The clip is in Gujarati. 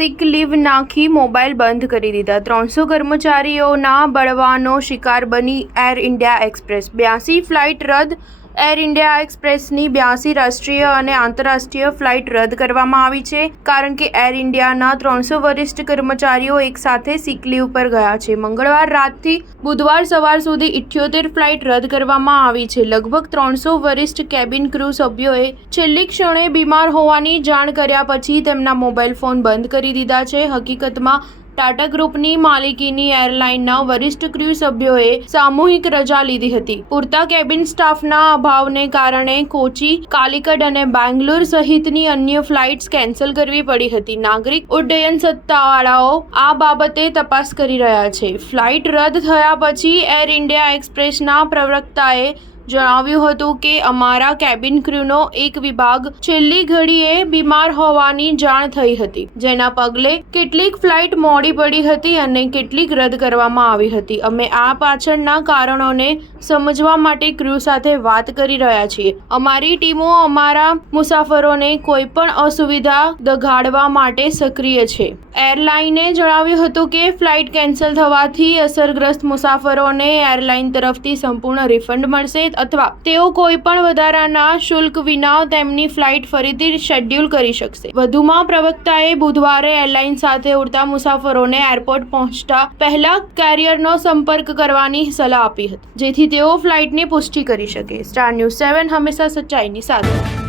સિક લીવ નાખી મોબાઈલ બંધ કરી દીધા। 300 કર્મચારીઓના બળવાનો શિકાર બની એર ઇન્ડિયા એક્સપ્રેસ। 82 ફ્લાઇટ રદ। એર ઇન્ડિયા એક્સપ્રેસની 82 રાષ્ટ્રીય અને આંતરરાષ્ટ્રીય ફ્લાઇટ રદ કરવામાં આવી છે, કારણ કે એર ઇન્ડિયાના 300 વરિષ્ઠ કર્મચારીઓ એકસાથે સિક લીવ પર ગયા છે। મંગળવાર રાતથી બુધવાર સવાર સુધી 78 ફ્લાઇટ રદ કરવામાં આવી છે। લગભગ 300 વરિષ્ઠ કેબિન ક્રૂ સભ્યોએ છેલ્લી ક્ષણે બીમાર હોવાની જાણ કર્યા પછી તેમના મોબાઈલ ફોન બંધ કરી દીધા છે। હકીકતમાં ટાટા ગ્રુપની માલિકીની એરલાઇનના વરિષ્ઠ ક્રૂ સભ્યોએ સામૂહિક રજા લીધી હતી। પૂરતા કેબિન સ્ટાફના અભાવને કારણે કોચી, કાલિકટ અને બેંગ્લોર સહિતની અન્ય ફ્લાઇટ્સ કેન્સલ કરવી પડી હતી। નાગરિક ઉડ્ડયન સત્તાવાળાઓ આ બાબતે તપાસ કરી રહ્યા છે। ફ્લાઇટ રદ થયા પછી એર ઇન્ડિયા એક્સપ્રેસના પ્રવક્તાએ જણાવ્યું હતું કે અમારા કેબિન ક્રૂનો એક વિભાગ છેલ્લી ઘડીએ બીમાર હોવાની જાણ થઈ હતી, જેના પગલે કેટલીક ફ્લાઇટ મોડી પડી હતી અને કેટલીક રદ કરવામાં આવી હતી। અમે આ પાછળના કારણોને સમજવા માટે ક્રૂ સાથે વાત કરી રહ્યા છીએ। અમારી ટીમો અમારા મુસાફરોને કોઈ પણ અસુવિધા દગાડવા માટે સક્રિય છે। એરલાઇને જણાવ્યું હતું કે ફ્લાઇટ કેન્સલ થવાથી અસરગ્રસ્ત મુસાફરોને એરલાઇન તરફથી સંપૂર્ણ રિફંડ મળશે અથવા તેઓ કોઈ પણ વધારાના શુલ્ક વિના તેમની ફ્લાઇટ ફરીથી શેડ્યુલ કરી શકશે। વધુમાં પ્રવક્તાએ બુધવારે એરલાઇન સાથે ઉડતા મુસાફરોને એરપોર્ટ પહોંચતા પહેલા કેરિયરનો સંપર્ક કરવાની સલાહ આપી હતી, જેથી તેઓ ફ્લાઇટની પુષ્ટિ કરી શકે। સ્ટાર ન્યૂઝ 7 હંમેશા સચ્ચાઈની સાથે।